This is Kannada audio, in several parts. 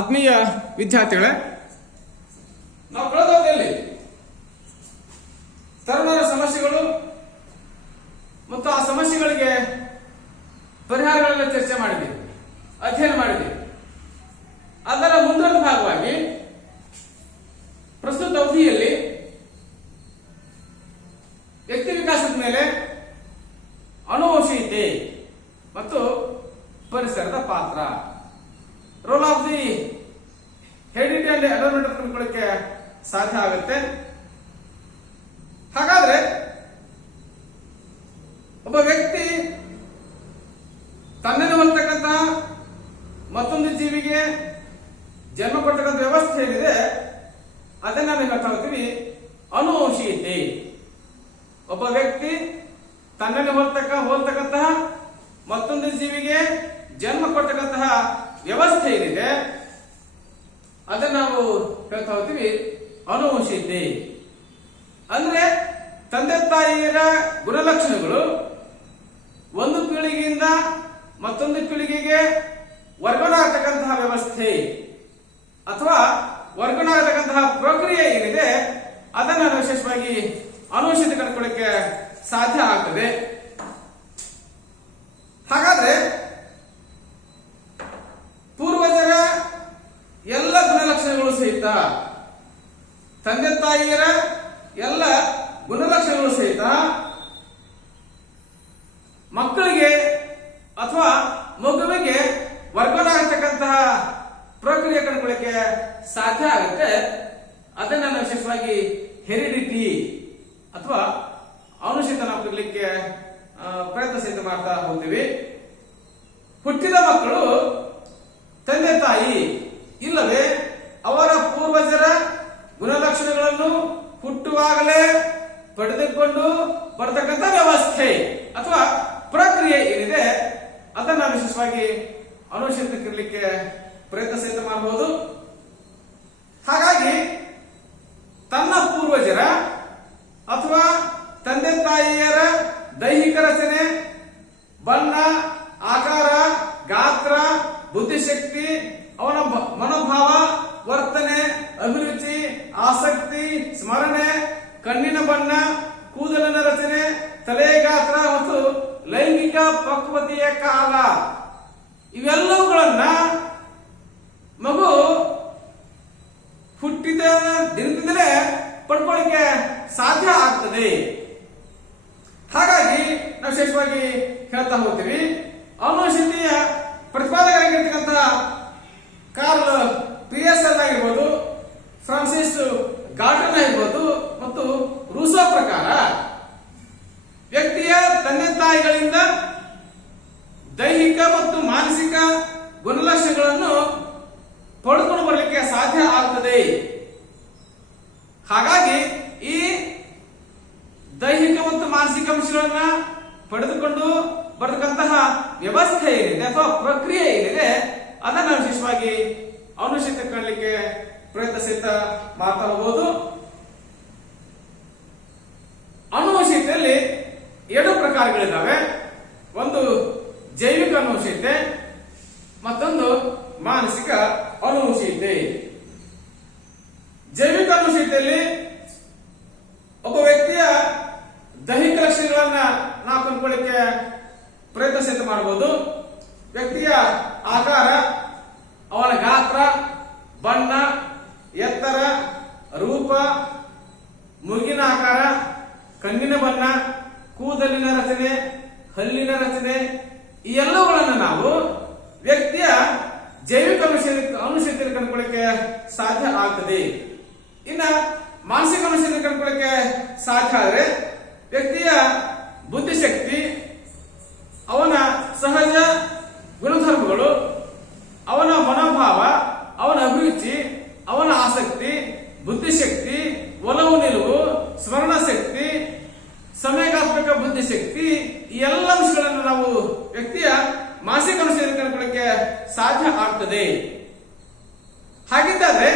ಆತ್ಮೀಯ ವಿದ್ಯಾರ್ಥಿಗಳೇ, ನಾವು ಕಳೆದ ಅವಧಿಯಲ್ಲಿ ತರುಣರ ಸಮಸ್ಯೆಗಳು ಮತ್ತು ಆ ಸಮಸ್ಯೆಗಳಿಗೆ ಪರಿಹಾರಗಳನ್ನು ಚರ್ಚೆ ಮಾಡಿದ್ದೀವಿ, ಅಧ್ಯಯನ ಮಾಡಿದ್ದೀವಿ. ಅದರ ಮುಂದುವರೆದ ಭಾಗವಾಗಿ ಪ್ರಸ್ತುತ ಅವಧಿಯಲ್ಲಿ ವ್ಯಕ್ತಿ ವಿಕಾಸದ ಮೇಲೆ ಆನುವಂಶಿಕತೆ ಮತ್ತು ಪರಿಸರದ ಪಾತ್ರ, role of the heredity and environment ತಿಳ್ಕೊಳ್ಳಿಕ್ಕೆ ಸಾಧ್ಯ ಆಗುತ್ತೆ. ಹಾಗಾದ್ರೆ ಒಬ್ಬ ವ್ಯಕ್ತಿ ತನ್ನಲ್ಲಿ ಬರ್ತಕ್ಕಂತಹ ಮತ್ತೊಂದು ಜೀವಿಗೆ ಜನ್ಮ ಕೊಡ್ತಕ್ಕಂಥ ವ್ಯವಸ್ಥೆ ಏನಿದೆ ಅದನ್ನ ನಾವು ಹೇಳ್ತಾ ಹೋಗ್ತೀವಿ ಆನುವಂಶಿಕತೆ. ಒಬ್ಬ ವ್ಯಕ್ತಿ ತನ್ನಲ್ಲಿ ಹೋಲ್ತಕ್ಕಂತಹ ಮತ್ತೊಂದು ಜೀವಿಗೆ ಜನ್ಮ ಕೊಡ್ತಕ್ಕಂತಹ ವ್ಯವಸ್ಥೆ ಏನಿದೆ ಅದನ್ನ ನಾವು ಹೇಳ್ತಾ ಹೋಗ್ತೀವಿ ಆನುವಂಶಿಕತೆ. ಅಂದ್ರೆ ತಂದೆ ತಾಯಿಯರ ಗುಣಲಕ್ಷಣಗಳು ಒಂದು ಪೀಳಿಗೆಯಿಂದ ಮತ್ತೊಂದು ಪೀಳಿಗೆಗೆ ವರ್ಗಾವಣೆ ಆಗತಕ್ಕಂತಹ ವ್ಯವಸ್ಥೆ ಅಥವಾ ವರ್ಗಾವಣೆ ಆಗತಕ್ಕಂತಹ ಪ್ರಕ್ರಿಯೆ ಏನಿದೆ ಅದನ್ನ ವಿಶೇಷವಾಗಿ ಆನುವಂಶಿಕತೆ ಕಂಡುಕೊಳ್ಳಕ್ಕೆ ಸಾಧ್ಯ ಆಗ್ತದೆ. ಹಾಗಾದ್ರೆ ಪೂರ್ವಜರ ಎಲ್ಲ ಗುಣಲಕ್ಷಣಗಳು ಸಹಿತ, ತಂದೆ ತಾಯಿಯರ ಎಲ್ಲ ಗುಣಲಕ್ಷಣಗಳು ಸಹಿತ ಮಕ್ಕಳಿಗೆ ಅಥವಾ ಮಗುವಿಗೆ ವರ್ಗಾವಣೆ ಆಗತಕ್ಕಂತಹ ಪ್ರಕ್ರಿಯೆ ಕಂಡುಕೊಳ್ಳಕ್ಕೆ ಸಾಧ್ಯ ಆಗುತ್ತೆ. ಅದನ್ನ ನಾವು ವಿಶೇಷವಾಗಿ ಹೆರಿಡಿಟಿ ಅಥವಾ ಆನುವಂಶಿಕತೆ ನಾವು ಕಲಿಲಿಕ್ಕೆ ಪ್ರಯತ್ನ ಸಹಿತ ಮಾಡ್ತಾ ಹೋಗ್ತೀವಿ. ಹುಟ್ಟಿದ ಮಕ್ಕಳು ತಂದೆ ತಾಯಿ ಇಲ್ಲವೇ ಅವರ ಪೂರ್ವಜರ ಗುಣಲಕ್ಷಣಗಳನ್ನು ಹುಟ್ಟುವಾಗಲೇ ಪಡೆದುಕೊಂಡು ಬರತಕ್ಕಂಥ ವ್ಯವಸ್ಥೆ ಅಥವಾ ಪ್ರಕ್ರಿಯೆ ಏನಿದೆ ಅದನ್ನ ವಿಶೇಷವಾಗಿ ಆನುವಂಶಿಕತೆ ಕಲಿಲಿಕ್ಕೆ ಪ್ರಯತ್ನ ಸಹಿತ ಮಾಡಬಹುದು. ಹಾಗಾಗಿ ತನ್ನ ಪೂರ್ವಜರ ಅಥವಾ ತಂದೆ ತಾಯಿಯರ ದೈಹಿಕ ರಚನೆ, ಬಣ್ಣ, ಆಕಾರ, ಗಾತ್ರ, ಬುದ್ಧಿಶಕ್ತಿ, ಅವನ ಮನೋಭಾವ, ವರ್ತನೆ, ಅಭಿರುಚಿ, ಆಸಕ್ತಿ, ಸ್ಮರಣೆ, ಕಣ್ಣಿನ ಬಣ್ಣ, ಕೂದಲಿನ ರಚನೆ, ತಲೆಯ ಗಾತ್ರ ಮತ್ತು ಲೈಂಗಿಕ ಪಕ್ವತೆಯ ಕಾಲ, ಇವೆಲ್ಲವುಗಳನ್ನ ಮಗು ಹುಟ್ಟಿದ ದಿನದಿಂದಲೇ ಪಡ್ಕೊಳ್ಳಿಕ್ಕೆ ಸಾಧ್ಯ ಆಗ್ತದೆ. ಹಾಗಾಗಿ ನಾವು ವಿಶೇಷವಾಗಿ ಹೇಳ್ತಾ ಹೋಗ್ತೀವಿ ಆನುವಂಶಿಕತೆಯ ಪ್ರತಿಪಾದಕರಾಗಿರ್ತಕ್ಕಂತಹ ಕಾರ್ಲ್ ಪಿಯರ್ಸನ್ ಆಗಿರ್ಬೋದು, ಫ್ರಾನ್ಸಿಸ್ ಗಾಲ್ಟನ್ ಆಗಿರ್ಬೋದು ಮತ್ತು ರೂಸೋ ಪ್ರಕಾರ ವ್ಯಕ್ತಿಯ ತಂದೆ ತಾಯಿಗಳಿಂದ ದೈಹಿಕ ಮತ್ತು ಮಾನಸಿಕ ಗುಣಲಕ್ಷಣಗಳನ್ನು ಪಡೆದುಕೊಂಡು ಬರಲಿಕ್ಕೆ ಸಾಧ್ಯ ಆಗ್ತದೆ. ಹಾಗಾಗಿ ಈ ದೈಹಿಕ ಮತ್ತು ಮಾನಸಿಕ ಅಂಶಗಳನ್ನ ಪಡೆದುಕೊಂಡು ಬರತಕ್ಕಂತಹ ವ್ಯವಸ್ಥೆ ಏನಿದೆ ಅಥವಾ ಪ್ರಕ್ರಿಯೆ ಏನಿದೆ ಅದನ್ನ ವಿಶೇಷವಾಗಿ ಆನುವಂಶಿಕತೆ ಕಾಣಲಿಕ್ಕೆ ಪ್ರಯತ್ನ ಸಹಿತ ಮಾಡ್ತಾ ಹೋಗಬಹುದು. ಆನುವಂಶಿಕತೆಯಲ್ಲಿ ಎರಡು ಪ್ರಕಾರಗಳಿದ್ದಾವೆ. ಒಂದು ಜೈವಿಕ ಆನುವಂಶಿಕತೆ, ಮತ್ತೊಂದು ಮಾನಸಿಕ ಆನುವಂಶಿಕತೆ. ಜೈವಿಕ ಆನುವಂಶಿಕತೆಯಲ್ಲಿ ಒಬ್ಬ ವ್ಯಕ್ತಿಯ ದೈಹಿಕ ಲಕ್ಷಣಗಳನ್ನ ನಾವು ಕಂಡುಕೊಳ್ಳಿಕ್ಕೆ ಪ್ರಯತ್ನ ಸಹಿತ ಮಾಡಬಹುದು. ವ್ಯಕ್ತಿಯ ಆಕಾರ, ಅವನ ಗಾತ್ರ, ಬಣ್ಣ, ಎತ್ತರ, ರೂಪ, ಮುಗಿನ ಆಕಾರ, ಕಣ್ಣಿನ ಬಣ್ಣ, ಕೂದಲಿನ ರಚನೆ, ಹಲ್ಲಿನ ರಚನೆ, ಈ ಎಲ್ಲವುಗಳನ್ನು ನಾವು ವ್ಯಕ್ತಿಯ ಜೈವಿಕ ಆನುವಂಶಿಕತೆಯಲ್ಲಿ ಕಂಡುಕೊಳ್ಳಿಕ್ಕೆ ಸಾಧ್ಯ ಆಗ್ತದೆ. ಇನ್ನ ಮಾನಸಿಕ ಆನುವಂಶಿಕತೆ ಕಂಡುಕೊಳ್ಳಿಕ್ಕೆ ಸಾಧ್ಯ ಆದರೆ ವ್ಯಕ್ತಿಯ ಬುದ್ಧಿಶಕ್ತಿ, ಅವನ ಸಹಜ ಗುಣಧರ್ಮಗಳು, ಅವನ ಮನೋಭಾವ, ಅವನ ಅಭಿರುಚಿ, ಅವನ ಆಸಕ್ತಿ, ಬುದ್ಧಿಶಕ್ತಿ, ಒಲವು ನಿಲುವು, ಸ್ಮರಣ ಶಕ್ತಿ, ಸಮಯಗಾತ್ಮಕ ಬುದ್ಧಿಶಕ್ತಿ, ಈ ಎಲ್ಲ ಅಂಶಗಳನ್ನು ನಾವು ವ್ಯಕ್ತಿಯ ಮಾನಸಿಕ ಆನುವಂಶಿಕತೆ ಕಂಡುಕೊಳ್ಳಿಕ್ಕೆ ಸಾಧ್ಯ ಆಗ್ತದೆ. ಹಾಗಿದ್ದರೆ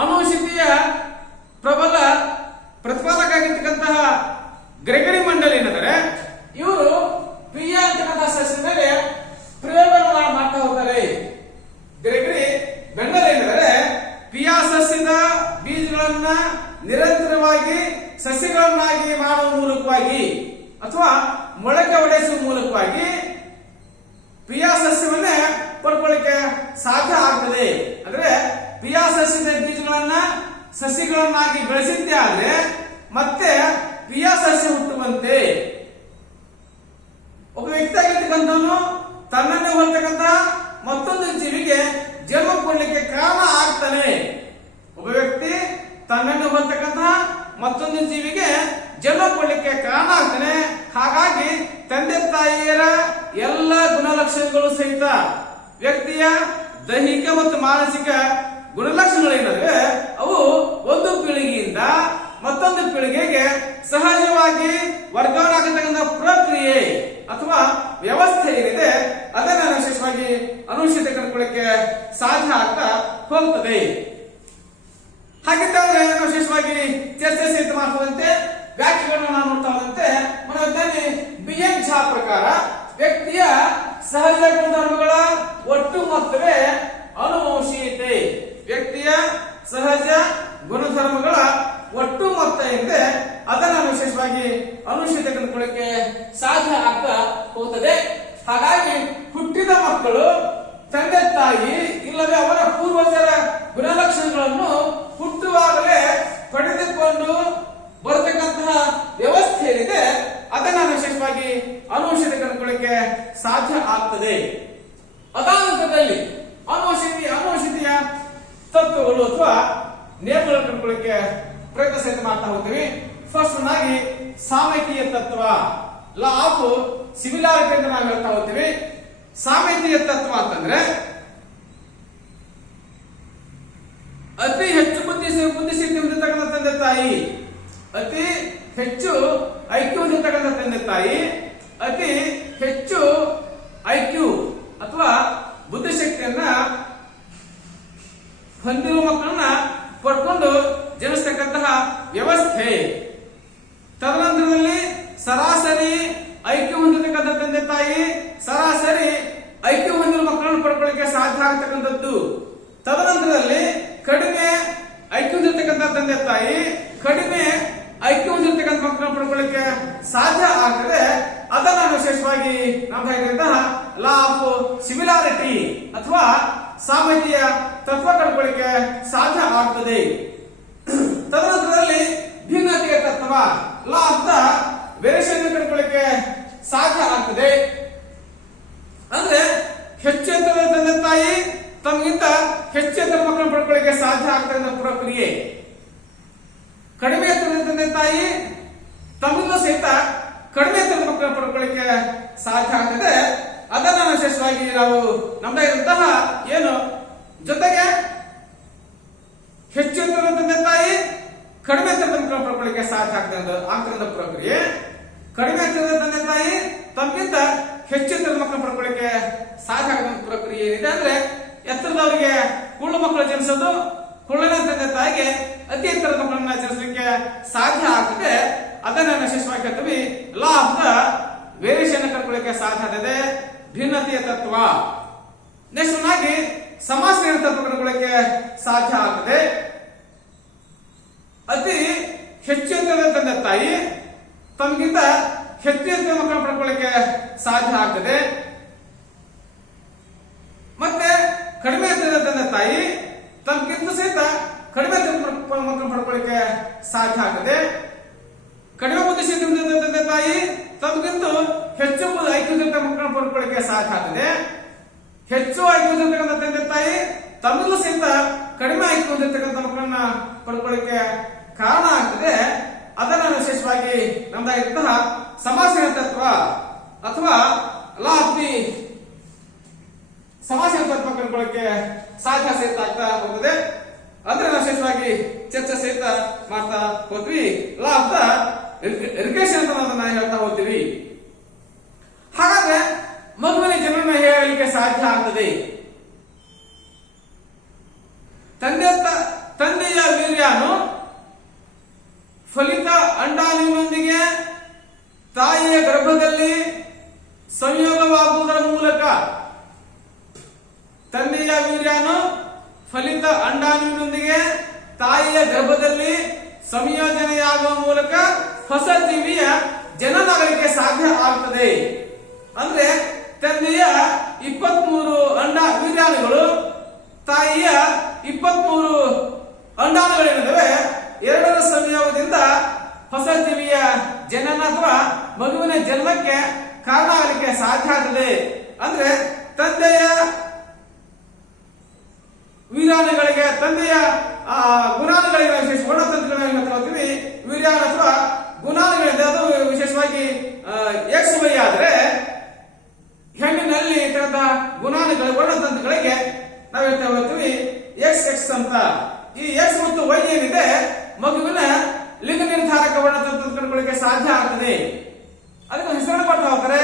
ಆನುವಂಶಿಕತೆಯ ಪ್ರಬಲ ಪ್ರತಿಪಾದಕ ಆಗಿರ್ತಕ್ಕಂತಹ ಗ್ರೆಗರಿ ಮೆಂಡೆಲ್ ಏನಾದರೆ ಇವರು ಪಿಯ ಅಂತಕ್ಕಂತಹ ಸಸ್ಯದ ಮೇಲೆ ಪ್ರಯೋಗ ಮಾಡ್ತಾ ಹೋಗ್ತಾರೆ. ಸಾಧ್ಯ ಆಗ್ತದೆ. ಅಂದ್ರೆ ಕ್ರಿಯಾ ಸಸ್ಯದ ಬೀಜಗಳನ್ನ ಸಸಿಗಳನ್ನಾಗಿ ಬೆಳೆಸಿದ್ದೇ ಆದ್ರೆ ಮತ್ತೆ ಕ್ರಿಯಾ ಸಸ್ಯ ಹುಟ್ಟುವಂತೆ ಒಬ್ಬ ವ್ಯಕ್ತಿ ಆಗಿರ್ತಕ್ಕಂಥವನು ತನ್ನನ್ನೇ ಹೊರತಕ್ಕಂತ ಮತ್ತೊಂದು ಜೀವಿಗೆ ಜನ್ಮ ಕೊಡ್ಲಿಕ್ಕೆ ಕಾರಣ ಆಗ್ತಾನೆ. ಒಬ್ಬ ವ್ಯಕ್ತಿ ತನ್ನನ್ನು ಹೊರತಕ್ಕಂತ ಮತ್ತೊಂದು ಜೀವಿಗೆ ಜನ್ಮ ಕೊಡ್ಲಿಕ್ಕೆ ಕಾರಣ ಆಗ್ತಾನೆ. ಹಾಗಾಗಿ ತಂದೆ ತಾಯಿಯರ ಎಲ್ಲ ಗುಣಲಕ್ಷಣಗಳು ಸಹಿತ ವ್ಯಕ್ತಿಯ ದೈಹಿಕ ಮತ್ತು ಮಾನಸಿಕ ಗುಣಲಕ್ಷಣಗಳೇನಂದ್ರೆ ಅವು ಒಂದು ಪೀಳಿಗೆಯಿಂದ ಮತ್ತೊಂದು ಪೀಳಿಗೆಗೆ ಸಹಜವಾಗಿ ವರ್ಗಾವಣೆ ಆಗತಕ್ಕಂಥ ಪ್ರಕ್ರಿಯೆ ಅಥವಾ ವ್ಯವಸ್ಥೆ ಏನಿದೆ ಅದನ್ನ ವಿಶೇಷವಾಗಿ ಅನುಶೀಲತೆ ಕಂಡುಕೊಳ್ಳಕ್ಕೆ ಸಾಧ್ಯ ಆಗ್ತಾ ಹೋಗ್ತದೆ. ಹಾಗಿದ್ದರೆ ವಿಶೇಷವಾಗಿ ಚರ್ಚೆ ಸಹಿತ ಮಾಡುವಂತೆ ವ್ಯಾಖ್ಯೆಗಳನ್ನು ನಾವು ನೋಡ್ತಾ ಹೋದಂತೆ ಮನೋಜ್ಞಾನಿ ಬಿಎನ್ ಝಾ ಪ್ರಕಾರ ವ್ಯಕ್ತಿಯ ಸಹಜ ಗುಣಧರ್ಮಗಳ ಒಟ್ಟು ಮೊತ್ತವೇ ಅನುವಂಶೀಯತೆ. ವ್ಯಕ್ತಿಯ ಸಹಜ ಗುಣಧರ್ಮಗಳ ಒಟ್ಟು ಮೊತ್ತ ಏನಿದೆ ಅದನ್ನ ವಿಶೇಷವಾಗಿ ಅನುಶೀಲತೆ ಕಂಡುಕೊಳ್ಳಕ್ಕೆ ಸಾಧ್ಯ ಆಗ್ತಾ ಹೋಗ್ತದೆ. ಹಾಗಾಗಿ ಹುಟ್ಟಿದ ಮಕ್ಕಳು ತಂದೆ ತಾಯಿ ಇಲ್ಲವೇ ಅವರ ಪೂರ್ವಜರ ಗುಣಲಕ್ಷಣಗಳನ್ನು ಹುಟ್ಟುವಾಗಲೇ ಪಡೆದುಕೊಂಡು ಬರತಕ್ಕಂತಹ ವ್ಯವಸ್ಥೆ ಏನಿದೆ ಅದನ್ನ ವಿಶೇಷವಾಗಿ ಅನುವಂಶೀಯತೆ ಕಂಡುಕೊಳ್ಳಕ್ಕೆ ಸಾಧ್ಯ ಆಗ್ತದೆ. ಅದಾನಂತರದಲ್ಲಿ ಅನುವಂಶೀಯತೆಯ ತತ್ವಗಳು ಅಥವಾ ನಿಯಮಗಳನ್ನು ಕಂಡುಕೊಳ್ಳಕ್ಕೆ ಪ್ರಯತ್ನ ಸಹಿತ ಮಾಡ್ತಾ ಹೋಗ್ತೀವಿ. ಫಸ್ಟ್ ಆಗಿ ಸಾಮೀತೀಯ ತತ್ವ, ಲಾ ಆಫ್ ಸಿಮಿಲಾರಿಟಿ ಅಂತ ನಾವು ಹೇಳ್ತಾ ಹೋಗ್ತೀವಿ. ಸಾಮೀತೀಯ ತತ್ವ ಅಂತಂದ್ರೆ ಅತಿ ಹೆಚ್ಚು ಬುದ್ಧಿಶಕ್ತಿ ಹೊಂದಿರತಕ್ಕಂಥ ತಂದೆ ತಾಯಿ, ಅತಿ ಹೆಚ್ಚು ಐಕ್ಯೂ ಹೊಂದಿರತಕ್ಕಂಥ ತಂದೆ ತಾಯಿ, ಅತಿ ಹೆಚ್ಚು ಐಕ್ಯೂ ಅಥವಾ ಬುದ್ಧಿಶಕ್ತಿಯನ್ನ ಹೊಂದಿರುವ ಮಕ್ಕಳನ್ನ ಪಡ್ಕೊಂಡು ಜನಿಸ್ತಕ್ಕಂತಹ ವ್ಯವಸ್ಥೆ. ತದನಂತರದಲ್ಲಿ ಸರಾಸರಿ ಐಕ್ಯೂ ಹೊಂದಿರತಕ್ಕಂಥ ತಂದೆ ತಾಯಿ, ಸರಾಸರಿ ಐಕ್ಯೂ ಹೊಂದಿರುವ ಮಕ್ಕಳನ್ನು ಪಡ್ಕೊಳ್ಳಿಕ್ಕೆ ಸಾಧ್ಯ ಆಗ್ತಕ್ಕಂಥದ್ದು. ತದನಂತರದಲ್ಲಿ ಕಡಿಮೆ ಐಕ್ಯೂ ಹೊಂದಿರತಕ್ಕಂಥ ತಂದೆ ತಾಯಿ, ಕಡಿಮೆ ಐಕ್ಯೂ ಹೊಂದಿರತಕ್ಕಂಥ ಮಕ್ಕಳನ್ನು ಪಡ್ಕೊಳ್ಳಿಕ್ಕೆ ಸಾಧ್ಯ ಆಗ್ತದೆ. ಅದನ್ನ ವಿಶೇಷವಾಗಿ ನಾವು ಹೇಳಿದಂತಹ ಲಾ ಆಫ್ ಸಿಮಿಲಾರಿಟಿ ಅಥವಾ ಸಾಮೀತೀಯ ತತ್ವ ಕಂಡುಕೊಳ್ಳಿಕ್ಕೆ ಸಾಧ್ಯ ಆಗ್ತದೆ. ತದನಂತರದಲ್ಲಿ ಭಿನ್ನತೆಯ ತತ್ವ, ಲಾ ಆಫ್ ದ ವೇರಿಯೇಷನ್ ಕಂಡುಕೊಳ್ಳಿಕ್ಕೆ ಸಾಧ್ಯ ಆಗ್ತದೆ. ಅಂದ್ರೆ ಹೆಚ್ಚು ಎತ್ತರದ ತಂದೆ ತಾಯಿ ತಮಗಿಂತ ಹೆಚ್ಚು ಎತ್ತರ ಮಕ್ಕಳನ್ನು ಪಡ್ಕೊಳ್ಳಿಕ್ಕೆ ಸಾಧ್ಯ ಆಗ್ತಕ್ಕಂಥ ಪ್ರಕ್ರಿಯೆ, ಕಡಿಮೆ ಎತ್ತರದ ತಂದೆ ತಾಯಿ ತಮಗಿಂತ ಸಹಿತ ಕಡಿಮೆ ಎತ್ತರದ ಮಕ್ಕಳನ್ನು ಪಡ್ಕೊಳ್ಳಿಕ್ಕೆ ಸಾಧ್ಯ ಆಗ್ತದೆ. ಅದನ್ನ ವಿಶೇಷವಾಗಿ ನಾವು ನಮ್ಮದಾಗಿರುವಂತಹ ಏನು ಜೊತೆಗೆ ಹೆಚ್ಚು ಎತ್ತರದ ತಂದೆ ತಾಯಿ ಕಡಿಮೆ ಎತ್ತರದ ಮಕ್ಕಳನ್ನು ಪಡ್ಕೊಳ್ಳಿಕ್ಕೆ ಸಾಧ್ಯ ಆಗ್ತಕ್ಕಂಥ ಪ್ರಕ್ರಿಯೆ, ಕಡಿಮೆ ಎತ್ತರದ ತಂದೆ ತಾಯಿ ತಮಗಿಂತ ಹೆಚ್ಚು ಎತ್ತರದ ಮಕ್ಕಳನ್ನು ಪಡ್ಕೊಳ್ಳಿಕ್ಕೆ ಸಾಧ್ಯ ಆಗದಂತ ಪ್ರಕ್ರಿಯೆ ಏನಿದೆ ಅಂದ್ರೆ ಎತ್ತರದವರಿಗೆ ಕುಳ್ಳು ಮಕ್ಕಳು ಜನಿಸೋದು, ಕುಳ್ಳನ ತಂದೆ ತಾಯಿಗೆ ಅತಿ ಎತ್ತರದ ಮಕ್ಕಳನ್ನ ಜನಿಸಲಿಕ್ಕೆ ಸಾಧ್ಯ ಆಗ್ತದೆ. ಅದನ್ನ ವಿಶೇಷವಾಗಿ ಹೇಳ್ತೀವಿ ಲಾ ಆಫ್ ದ ವೇರಿಯೇಷನ್ ಕಂಡುಕೊಳ್ಳಿಕ್ಕೆ ಸಾಧ್ಯ ಆಗ್ತದೆ. ಭಿನ್ನತೆಯ ತತ್ವ. ನೆಕ್ಸ್ಟ್ ಆಗಿ ಸಮಾಸೀಯ ತತ್ವ ಕಂಡುಕೊಳ್ಳಿಕ್ಕೆ ಸಾಧ್ಯ ಆಗ್ತದೆ. ಅತಿ ಹೆಚ್ಚು ಎತ್ತರದ ತಂದೆ ತಾಯಿ ತಮಗಿಂತ ಹೆಚ್ಚು ಎತ್ತರದ ಮಕ್ಕಳನ್ನು ಪಡ್ಕೊಳ್ಳಿಕ್ಕೆ ಸಾಧ್ಯ ಆಗ್ತದೆ. ಮತ್ತೆ ಕಡಿಮೆ ಎತ್ತರದ ತಂದೆ ತಾಯಿ ತಮಗಿಂತ ಸಹಿತ ಕಡಿಮೆ ಎತ್ತರದ ಮಕ್ಕಳನ್ನು ಪಡ್ಕೊಳ್ಳಿಕ್ಕೆ ಸಾಧ್ಯ ಆಗ್ತದೆ. ಕಡಿಮೆ ಬುದ್ಧಿಶಕ್ತಿ ಹೊಂದಿದ ತಂದೆ ತಾಯಿ ತಮಗಿಂತ ಹೆಚ್ಚು ಐಕ್ಯೂ ಮಕ್ಕಳನ್ನು ಪಡ್ಕೊಳ್ಳಿಕ್ಕೆ ಸಾಧ್ಯ ಆಗ್ತದೆ. ಹೆಚ್ಚು ಐಕ್ಯೂ ಹೊಂದಿರತಕ್ಕಂಥ ತಂದೆ ತಾಯಿ ತಮಗೂ ಸಹಿತ ಕಡಿಮೆ ಐಕ್ಯೂ ಹೊಂದಿರತಕ್ಕಂಥ ಮಕ್ಕಳನ್ನ ಪಡ್ಕೊಳ್ಳಿಕ್ಕೆ ಕಾರಣ ಆಗ್ತದೆ. ಅದನ್ನ ವಿಶೇಷವಾಗಿ ನಮ್ದಾಗಿರುವಂತಹ ಸಮಾಸೀಯ ತತ್ವ ಅಥವಾ ಲಾ ಆಫ್ ದಿ ಸಮಾಸೀಯ ತತ್ವ ಕಂಡುಕೊಳ್ಳಿಕ್ಕೆ ಸಾಧ್ಯ ಸಹಿತ ಆಗ್ತಾ ಹೋಗ್ತದೆ. ಅಂದ್ರೆ ವಿಶೇಷವಾಗಿ ಚರ್ಚೆ ಸಹಿತ ಮಾಡ್ತಾ ಹೋಗ್ತೀವಿ. ಲಾ ಆಫ್ ದ ರಿಗ್ರೆಷನ್ ಅಂತ ಅದನ್ನ ಹೇಳ್ತಾ ಹೋಗ್ತೀವಿ. ಹಾಗಾದ್ರೆ ಮಗುವಿನ ಜನನ ಹೇಳಲಿಕ್ಕೆ ಸಾಧ್ಯ ಆಗ್ತದೆ. ತಂದೆಯ ವೀರ್ಯಾಣು ಫಲಿತ ಅಂಡಾಣುವಿನೊಂದಿಗೆ ತಾಯಿಯ ಗರ್ಭದಲ್ಲಿ ಸಂಯೋಗವಾಗುವುದರ ಮೂಲಕ, ತಂದೆಯ ವೀರ್ಯಾಣು ಫಲಿತ ಅಂಡಾಣುವಿನೊಂದಿಗೆ ತಾಯಿಯ ಗರ್ಭದಲ್ಲಿ ಸಂಯೋಜನೆಯಾಗುವ ಮೂಲಕ ಹೊಸ ಜೀವಿಯ ಜನನಾಗಲಿಕ್ಕೆ ಸಾಧ್ಯ ಆಗ್ತದೆ. ಅಂದ್ರೆ ತಂದೆಯ 23 ವೀರ್ಯಾಣುಗಳು ತಾಯಿಯ 23 ಅಂಡಾಣುಗಳೇನಿದಾವೆ ಎರಡರ ಸಂಯೋಗದಿಂದ ಹೊಸ ಜೀವಿಯ ಜನನ ಅಥವಾ ಮಗುವಿನ ಜನ್ಮಕ್ಕೆ ಕಾರಣ ಆಗಲಿಕ್ಕೆ ಸಾಧ್ಯ ಆಗ್ತದೆ. ಅಂದ್ರೆ ತಂದೆಯ ವೀರ್ಯಾಣುಗಳಿಗೆ, ತಂದೆಯ ಗುಣಾಣುಗಳಿಗೆ, ವಿಶೇಷ ವರ್ಣತಂತುಗಳಿಗೆ ತಗೋತೀವಿ. ವೀರ್ಯಾಣು ಅಥವಾ ಗುಣಾಣುಗಳಿಂದ ಅದು ವಿಶೇಷವಾಗಿ XY ಆದ್ರೆ ಹೆಣ್ಣಿನಲ್ಲಿ ಇತರದ ಗುಣಾಣುಗಳು ವರ್ಣತಂತುಗಳಿಗೆ ನಾವು ಹೇಳ್ತಾ ಹೋಗ್ತೀವಿ XX ಅಂತ. ಈ X ಮತ್ತು Y ಏನಿದೆ ಮಗುವಿನ ಲಿಂಗ ನಿರ್ಧಾರಕ ವರ್ಣತಂತು ಕಂಡುಕೊಳ್ಳಿಕ್ಕೆ ಸಾಧ್ಯ ಆಗ್ತದೆ. ಅದಕ್ಕೆ ಹೆಸರನ್ನು ಕೊಡ್ತಾ ಹೋಗ್ತಾರೆ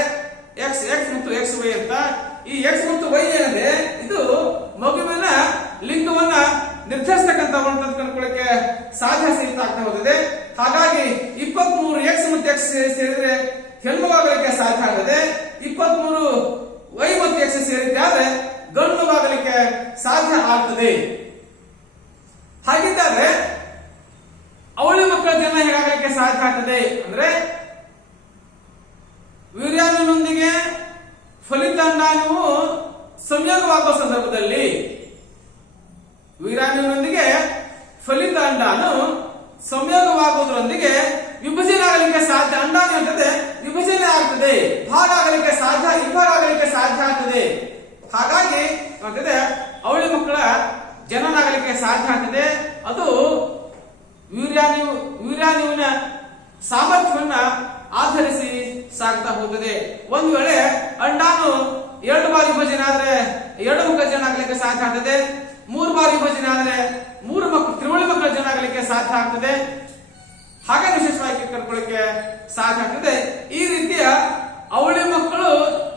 XX ಮತ್ತು XY ಅಂತ. ಈ X ಮತ್ತು Y ಏನಿದೆ ಇದು ಮಗುವಿನ ಲಿಂಗವನ್ನ ನಿರ್ಧರಿಸತಕ್ಕಂತ ವರ್ಣತಂತು ಕಂಡುಕೊಳ್ಳಿಕ್ಕೆ ಸಾಧ್ಯ ಸಹಿತ ಆಗ್ತಾ ಹೋಗ್ತದೆ. ಹಾಗಾಗಿ 23 X ಮತ್ತು X ಸೇರಿದ್ರೆ ಹೆಣ್ಣುವಾಗಲಿಕ್ಕೆ ಸಾಧ್ಯ ಆಗ್ತದೆ. 23 Y ಮತ್ತು X ಸೇರಿದ್ದಾದ್ರೆ ಗಂಡುವಾಗಲಿಕ್ಕೆ ಸಾಧ್ಯ ಆಗ್ತದೆ. ಹಾಗಿದ್ದರೆ ಅವಳಿ ಮಕ್ಕಳ ಜನ್ಮ ಹೇಗಾಗಲಿಕ್ಕೆ ಸಾಧ್ಯ ಆಗ್ತದೆ ಅಂದ್ರೆ ವೀರ್ಯಾಣುವಿನೊಂದಿಗೆ ಫಲಿತಾಂಡಾಣುವು ಸಂಯೋಗವಾಗುವ ಸಂದರ್ಭದಲ್ಲಿ, ವೀರ್ಯಾಣುವಿನೊಂದಿಗೆ ಫಲಿತಾಂಡಾಣು ಸಂಯೋಗವಾಗುವುದರೊಂದಿಗೆ ವಿಭಜನೆ ಆಗಲಿಕ್ಕೆ ಸಾಧ್ಯ. ಅಂಡಾಣು ಅಂತದೆ ವಿಭಜನೆ ಆಗ್ತದೆ, ಭಾಗ ಆಗಲಿಕ್ಕೆ ಸಾಧ್ಯ, ಇಬ್ಬರ ಆಗಲಿಕ್ಕೆ ಸಾಧ್ಯ ಆಗ್ತದೆ. ಹಾಗಾಗಿ ಅವಳಿ ಮಕ್ಕಳ ಜನನ ಆಗಲಿಕ್ಕೆ ಸಾಧ್ಯ ಆಗ್ತದೆ. ಅದು ವೀರ್ಯಾಣುವಿನ ಸಾಮರ್ಥ್ಯವನ್ನ ಆಧರಿಸಿ ಸಾಗ್ತಾ ಹೋಗುತ್ತದೆ. ಒಂದು ವೇಳೆ ಅಂಡಾಣು 2 ಬಾರಿ ವಿಭಜನೆ ಆದ್ರೆ 2 ಮಕ್ಕಳ ಜನ ಆಗಲಿಕ್ಕೆ ಸಾಧ್ಯ ಆಗ್ತದೆ. 3 ಬಾರಿ ವಿಭಜನೆ ಆದ್ರೆ 3 ಮಕ್ಕಳು ತ್ರಿವಳಿ ಮಕ್ಕಳ ಜನ ಆಗಲಿಕ್ಕೆ ಸಾಧ್ಯ ಆಗ್ತದೆ. ಹಾಗೆ ವಿಶೇಷವಾಗಿ ಕರ್ಕೊಳ್ಳಿಕ್ಕೆ ಸಾಧ್ಯ ಆಗ್ತದೆ. ಈ ರೀತಿಯ ಅವಳಿ ಮಕ್ಕಳು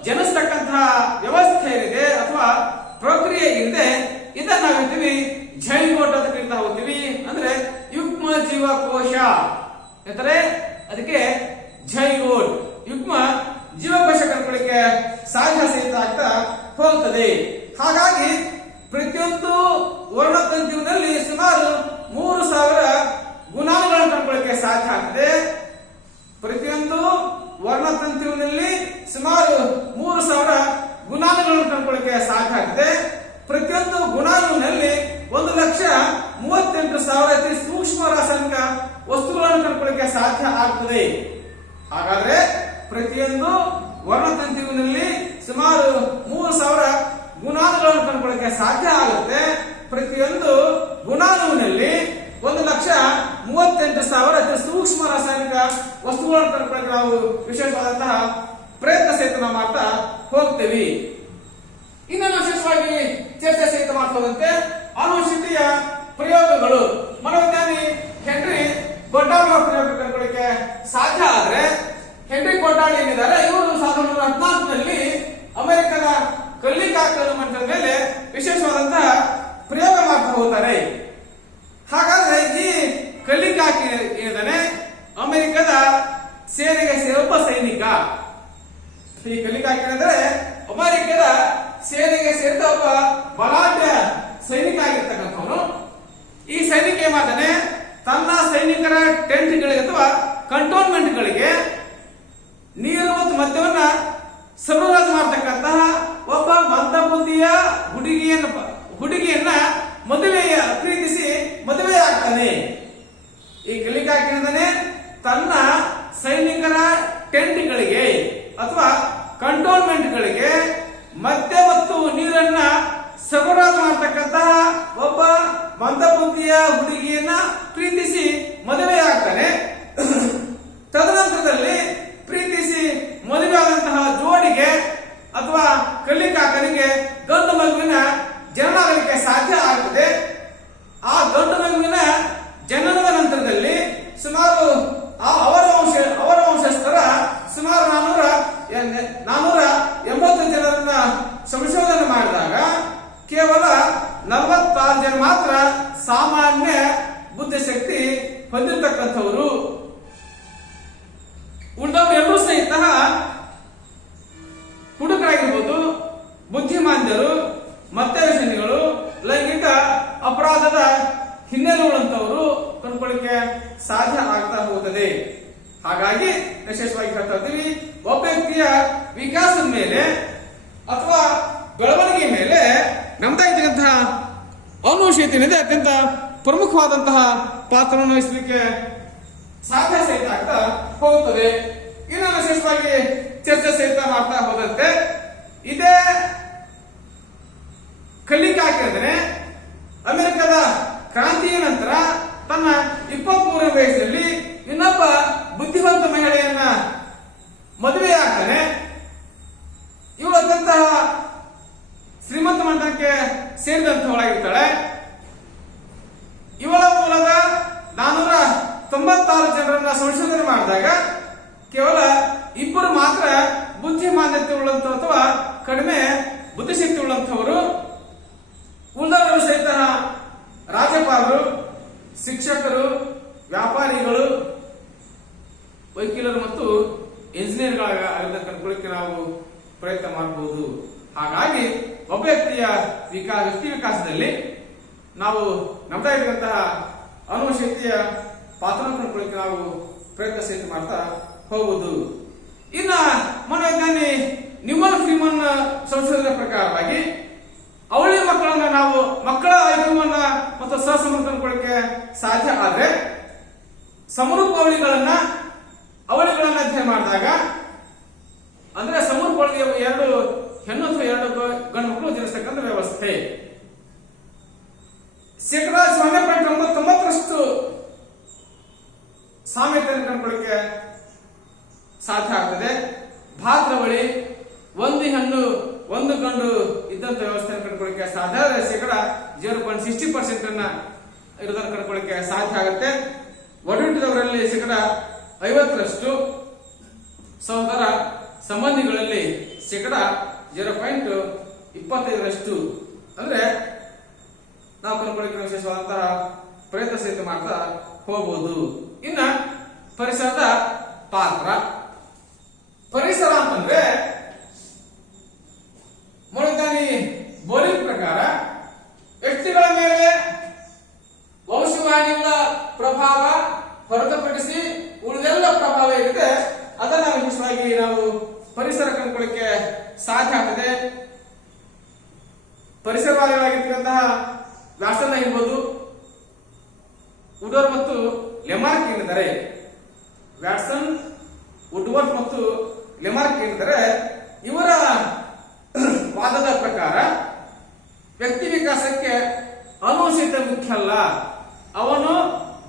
ಜನಿಸ್ತಕ್ಕಂತಹ ವ್ಯವಸ್ಥೆ ಏನಿದೆ ಅಥವಾ ಪ್ರಕ್ರಿಯೆ ಇದೆ ಇದನ್ನ ನಾವು ಹೇಳ್ತೀವಿ ಝೈಗೋಟ್ ಅಂತ ಕರೀತಾ ಹೋಗ್ತೀವಿ. ಅಂದ್ರೆ ಯುಗ್ಮ ಜೀವಕೋಶ ಅಂದರೆ ಅದಕ್ಕೆ ಝೈಗೋಟ್ ಯುಗ್ಮ ಜೀವಕೋಶ ಕರ್ಕೊಳ್ಳಿಕ್ಕೆ ಸಾಧ್ಯ ಸಹಿತ ಆಗ್ತಾ ಹೋಗ್ತದೆ. ಹಾಗಾಗಿ ಪ್ರತಿಯೊಂದು ವರ್ಣತಂತುವಿನಲ್ಲಿ ಸುಮಾರು 3000 ಗುಣಾಣುಗಳನ್ನು ಕಂಡುಕೊಳ್ಳಿಕ್ಕೆ ಸಾಧ್ಯ ಆಗ್ತದೆ. ಪ್ರತಿಯೊಂದು ವರ್ಣತಂತುವಿನಲ್ಲಿ ಸುಮಾರು 3000 ಗುಣಾಣುಗಳನ್ನು ಕಂಡುಕೊಳ್ಳಿಕ್ಕೆ ಸಾಧ್ಯ ಆಗ್ತದೆ. ಪ್ರತಿಯೊಂದು ಗುಣಾಣುವಿನಲ್ಲಿ 1,38,000 ಅತಿ ಸೂಕ್ಷ್ಮ ರಾಸಾಯನಿಕ ವಸ್ತುಗಳನ್ನು ಕಂಡುಕೊಳ್ಳಿಕ್ಕೆ ಸಾಧ್ಯ ಆಗ್ತದೆ. ಹಾಗಾದ್ರೆ ಪ್ರತಿಯೊಂದು ವರ್ಣತಂತುವಿನಲ್ಲಿ ಸುಮಾರು 3000 ಗುಣಾಣುಗಳನ್ನು ಕಂಡುಕೊಳ್ಳಿಕ್ಕೆ ಸಾಧ್ಯ ಆಗುತ್ತೆ. ಪ್ರತಿಯೊಂದು ಗುಣಾಣುವಿನಲ್ಲಿ 1,38,000 ಅತಿ ಸೂಕ್ಷ್ಮ ರಾಸಾಯನಿಕ ವಸ್ತುಗಳನ್ನು ಕಂಡುಕೊಳ್ಳಿಕ್ಕೆ ನಾವು ವಿಶೇಷವಾದಂತಹ ಪ್ರಯತ್ನ ಸಹಿತ ನಾವು ಮಾಡ್ತಾ ಹೋಗ್ತೇವೆ. ಇನ್ನು ವಿಶೇಷವಾಗಿ ಚರ್ಚೆ ಸಹಿತ ಮಾಡ್ತದಂತೆ ಆನುವಂಶಿಕತೆಯ ಪ್ರಯೋಗಗಳು. ಮನೋವಿಜ್ಞಾನಿ ಹೆನ್ರಿ ಗೊಡ್ಡಾರ್ಡ್ ಪ್ರಯೋಗ ಕಂಡುಕೊಳ್ಳಿಕ್ಕೆ ಸಾಧ್ಯ ಆದ್ರೆ ಹೆನ್ರಿ ಗೊಡ್ಡಾರ್ಡ್ ಏನಿದ್ದಾರೆ ಇವರು 1914ರಲ್ಲಿ ಅಮೆರಿಕದ ಕಲ್ಲಿಕಾಕರ ಮಟ್ಟದ ಮೇಲೆ ವಿಶೇಷವಾದಂತಹ ಪ್ರಯೋಗ ಮಾಡ್ತಾ ಹೋಗ್ತಾರೆ. ಹಾಗಾದ್ರೆ ಈ ಕಲ್ಲಿಕಾಕಿ ಏನಿದ್ದಾನೆ ಅಮೆರಿಕದ ಸೇನೆಗೆ ಒಬ್ಬ ಸೈನಿಕ. ಈ ಕಲ್ಲಿಕಾಕಿ ಅಂದ್ರೆ ಅಮೆರಿಕದ ಸೇನೆಗೆ ಸೇರಿದ ಒಬ್ಬ ಬಲಾಢ್ಯ ಸೈನಿಕ ಆಗಿರ್ತಕ್ಕಂಥವನು. ಈ ಸೈನಿಕ ಏನ್ ಮಾಡ್ತಾನೆ ತನ್ನ ಸೈನಿಕರ ಟೆಂಟ್ಗಳಿಗೆ ಅಥವಾ ಕಂಟೋನ್ಮೆಂಟ್ಗಳಿಗೆ ನೀರು ಮತ್ತು ಮದ್ಯವನ್ನ ಸರಬರಾಜು ಮಾಡತಕ್ಕಂತಹ ಒಬ್ಬ ಮಂದಬುದ್ಧಿಯ ಹುಡುಗಿಯನ್ನ ಪ್ರೀತಿಸಿ ಮದುವೆ ಆಗ್ತಾನೆ. ಈ ಕಲಿಕಾಕಿನೇ ತನ್ನ ಸೈನಿಕರ ಟೆಂಟ್ಗಳಿಗೆ ಅಥವಾ ಕಂಟೋನ್ಮೆಂಟ್ಗಳಿಗೆ ಮದ್ಯ ಮತ್ತು ನೀರನ್ನ ಸರಬರಾಜು ಮಾಡತಕ್ಕಂತಹ ಒಬ್ಬ ಮಂದಬುದ್ಧಿಯ ಹುಡುಗಿಯನ್ನ ಪ್ರೀತಿಸಿ ಮದುವೆ ಆಗ್ತಾನೆ. ತದನಂತರದಲ್ಲಿ ಪ್ರೀತಿಸಿ ಮದುವೆ ಆದಂತಹ ಜೋಡಿಗೆ ಅಥವಾ ಕಲಿಕಾಕನಿಗೆ ಗಂಡು ಮಗುವಿನ ಜನನ ಆಗಲಿಕ್ಕೆ ಸಾಧ್ಯ ಆಗ್ತದೆ. ಆ ಗಂಡು ಮಗುವಿನ ಜನನದ ನಂತರದಲ್ಲಿ ಸುಮಾರು ಅವರ ವಂಶಸ್ಥರ ಸುಮಾರು 480 ಜನರನ್ನ ಸಂಶೋಧನೆ ಮಾಡಿದಾಗ ಕೇವಲ 46 ಜನ ಮಾತ್ರ ಸಾಮಾನ್ಯ ಬುದ್ಧಿಶಕ್ತಿ ಹೊಂದಿರತಕ್ಕಂಥವರು. ಉಳಿದವರು ಎಲ್ಲರೂ ಸಹಿತ ಹುಡುಗರಾಗಿರ್ಬೋದು, ಬುದ್ಧಿಮಾಂದ್ಯರು, ಮದ್ಯವ್ಯಸನಿಗಳು, ಲೈಂಗಿಕ ಅಪರಾಧದ ಹಿನ್ನೆಲೆಗಳಂತವರು ಕಂಡುಕೊಳ್ಳಿಕ್ಕೆ ಸಾಧ್ಯ ಆಗ್ತಾ ಹೋಗುತ್ತದೆ. ಹಾಗಾಗಿ ವಿಶೇಷವಾಗಿ ಹೇಳ್ತಾ ಇದ್ದೀವಿ, ಒಬ್ಬ ವ್ಯಕ್ತಿಯ ವಿಕಾಸದ ಮೇಲೆ ಅಥವಾ ಬೆಳವಣಿಗೆ ಮೇಲೆ ನಮ್ದಾಗಿರ್ತಕ್ಕಂತಹ ಅನುಶೀತಿ ಏನಿದೆ ಅತ್ಯಂತ ಪ್ರಮುಖವಾದಂತಹ ಪಾತ್ರವನ್ನು ವಹಿಸಲಿಕ್ಕೆ ಸಾಧ್ಯ ಸಹಿತ ಆಗ್ತಾ ಹೋಗುತ್ತದೆ. ಇನ್ನು ವಿಶೇಷವಾಗಿ ಚರ್ಚೆ ಸಹಿತ ಮಾಡ್ತಾ ಹೋದಂತೆ ಇದೇ ಕಲಿಕೆ ಹಾಕಿದ್ರೆ ಅಮೆರಿಕದ ಕ್ರಾಂತಿಯ ನಂತರ ತನ್ನ 23ನೇ ವಯಸ್ಸಿನಲ್ಲಿ ಇನ್ನೊಬ್ಬ ಬುದ್ಧಿವಂತ ಮಹಿಳೆಯನ್ನ ಮದುವೆ ಆಗ್ತಾನೆ. ಇವಳು ಅತ್ಯಂತ ಶ್ರೀಮಂತ ಮಂಡಲಕ್ಕೆ ಸೇರಿದಂತವಳಾಗಿರ್ತಾಳೆ. ಇವಳ ಮೂಲಕ 496 ಜನರನ್ನ ಸಂಶೋಧನೆ ಮಾಡಿದಾಗ ಕೇವಲ 2 ಮಾತ್ರ ಬುದ್ಧಿಮಾನ್ಯತೆ ಉಳ್ಳಂತ ಅಥವಾ ಕಡಿಮೆ ಬುದ್ಧಿಶಕ್ತಿ ಉಳ್ಳಂತವರು. ಉಳಿದವರು ಸಹಿತ ರಾಜ್ಯಪಾಲರು, ಶಿಕ್ಷಕರು, ವ್ಯಾಪಾರಿಗಳು, ವಕೀಲರು ಮತ್ತು ಇಂಜಿನಿಯರ್ಗಳಾಗ ಕಂಡುಕೊಳ್ಳಿಕ್ಕೆ ನಾವು ಪ್ರಯತ್ನ ಮಾಡಬಹುದು. ಹಾಗಾಗಿ ಒಬ್ಬ ವ್ಯಕ್ತಿಯ ವ್ಯಕ್ತಿ ವಿಕಾಸದಲ್ಲಿ ನಾವು ನಮ್ತಾ ಇರುವಂತಹ ಅನುಶಕ್ತಿಯ ಪಾತ್ರವನ್ನು ಕಂಡುಕೊಳ್ಳಿಕ್ಕೆ ನಾವು ಪ್ರಯತ್ನ ಸಹಿತ ಮಾಡ್ತಾ ಹೋಗುವುದು. ಇನ್ನ ಮನೋವಿಜ್ಞಾನಿ ನ್ಯೂಮನ್ ಫ್ರೀಮನ್ ಸಂಶೋಧನೆ ಪ್ರಕಾರವಾಗಿ ಅವಳಿ ಮಕ್ಕಳನ್ನ ನಾವು ಮಕ್ಕಳ ಐಕ್ಯವನ್ನ ಮತ್ತು ಸಹಸಂಬಂಧ ಕಂಡುಕೊಳ್ಳಿಕ್ಕೆ ಸಾಧ್ಯ ಆದ್ರೆ ಸಮರೂಪ ಅವಳಿಗಳನ್ನ ಅಧ್ಯಯನ ಮಾಡಿದಾಗ ಅಂದ್ರೆ ಸಮರೂಪ ಅವಳಿಗೆ 2 ಹೆಣ್ಣು ಅಥವಾ 2 ಗಂಡು ಮಕ್ಕಳು ಜನಿಸ್ತಕ್ಕಂಥ ವ್ಯವಸ್ಥೆ 0.9% ಸಾಮ್ಯತೆಯನ್ನು ಕಂಡುಕೊಳ್ಳಿಕ್ಕೆ ಸಾಧ್ಯ ಆಗ್ತದೆ. ಭಾದ್ರವಳಿ 1 ಹೆಣ್ಣು 1 ಗಂಡು ಇದ್ದಂತ ವ್ಯವಸ್ಥೆಯನ್ನು ಕಂಡುಕೊಳ್ಳಿಕ್ಕೆ ಸಾಧ್ಯ. 0.60% ಇರೋದನ್ನು ಕಂಡುಕೊಳ್ಳಿಕ್ಕೆ ಸಾಧ್ಯ ಆಗುತ್ತೆ. ಒಡಹುಟ್ಟಿದವರಲ್ಲಿ 50% ಸಹೋದರ ಸಂಬಂಧಿಗಳಲ್ಲಿ 0.25% ಅಂದ್ರೆ ನಾವು ಕಂಡುಕೊಳ್ಳಿಕ್ಕೆ ವಿಶೇಷವಾದಂತಹ ಪ್ರಯತ್ನ ಸಹಿತ ಮಾಡ್ತಾ ಹೋಗಬಹುದು. ಇನ್ನ ಪರಿಸರದ ಪಾತ್ರ. ಪರಿಸರ ಅಂತಂದ್ರೆ ಮನೋವಿಜ್ಞಾನಿ ಬೋಲಿನ್ ಪ್ರಕಾರ ವ್ಯಕ್ತಿಗಳ ಮೇಲೆ ವಂಶವಾಹಿಗಳ ಪ್ರಭಾವ ಹೊರತುಪಡಿಸಿ ಉಳಿದೆಲ್ಲ ಪ್ರಭಾವ ಏನಿದೆ ಅದನ್ನ ವಿಶೇಷವಾಗಿ ನಾವು ಪರಿಸರ ಕಂಡುಕೊಳ್ಳಿಕ್ಕೆ ಸಾಧ್ಯ ಆಗ್ತದೆ. ಪರಿಸರವಾಗಿರ್ತಕ್ಕಂತಹ ವ್ಯಾಟ್ಸನ್ ಇರ್ಬೋದು, ವುಡ್ವರ್ತ್ ಮತ್ತು ಲೆಮಾರ್ಕ್ ಏನಿದ್ದಾರೆ, ವ್ಯಾಟ್ಸನ್, ವುಡ್ವರ್ತ್ ಮತ್ತು ಲೆಮಾರ್ಕ್ ಏನಿದ್ದಾರೆ ಇವರ ವಾದದ ಪ್ರಕಾರ ವ್ಯಕ್ತಿ ವಿಕಾಸಕ್ಕೆ ಅನುಶೀತ ಮುಖ್ಯ ಅಲ್ಲ, ಅವನು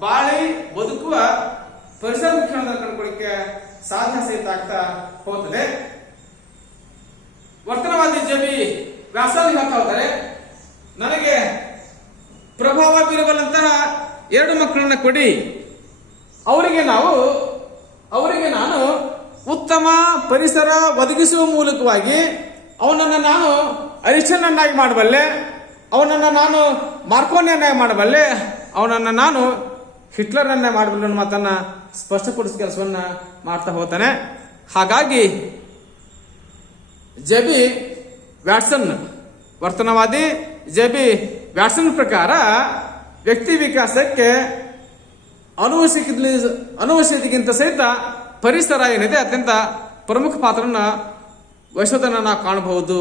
ಬಾಳಿ ಬದುಕುವ ಪರಿಸರ ಮುಖ್ಯ ಅನ್ನೋದನ್ನು ಕಂಡುಕೊಳ್ಳಿಕ್ಕೆ ಸಾಧ್ಯ ಸಹಿತ ಆಗ್ತಾ ಹೋಗ್ತದೆ. ವರ್ತನವಾದಿ ಜಬಿ ವ್ಯಾಸನ್ ಹೇಳ್ತಾ ಹೋದರೆ, ನನಗೆ ಪ್ರಭಾವ ಬೀರಬಲ್ಲಂತಹ 2 ಮಕ್ಕಳನ್ನ ಕೊಡಿ, ಅವರಿಗೆ ನಾನು ಉತ್ತಮ ಪರಿಸರ ಒದಗಿಸುವ ಮೂಲಕವಾಗಿ ಅವನನ್ನು ನಾನು ಅರಿಸ್ಟನ್ನನ್ನಾಗಿ ಮಾಡಬಲ್ಲೆ, ಅವನನ್ನು ನಾನು ಮಾರ್ಕೋನಿಯನ್ನಾಗಿ ಮಾಡಬಲ್ಲೆ, ಅವನನ್ನು ನಾನು ಹಿಟ್ಲರ್ನನ್ನೇ ಮಾಡಬಲ್ಲೆ ಅನ್ನೋ ಮಾತನ್ನ ಸ್ಪಷ್ಟಪಡಿಸ ಕೆಲಸವನ್ನ ಮಾಡ್ತಾ ಹೋಗ್ತಾನೆ. ಹಾಗಾಗಿ ಜೆಬಿ ವ್ಯಾಟ್ಸನ್, ವರ್ತನವಾದಿ ಜೆಬಿ ವ್ಯಾಟ್ಸನ್ ಪ್ರಕಾರ ವ್ಯಕ್ತಿ ವಿಕಾಸಕ್ಕೆ ಅನುವಶ್ಯತೆಗಿಂತ ಸಹಿತ ಪರಿಸರ ಏನಿದೆ ಅತ್ಯಂತ ಪ್ರಮುಖ ಪಾತ್ರವನ್ನು ವಹಿಸೋದನ್ನು ನಾವು ಕಾಣಬಹುದು.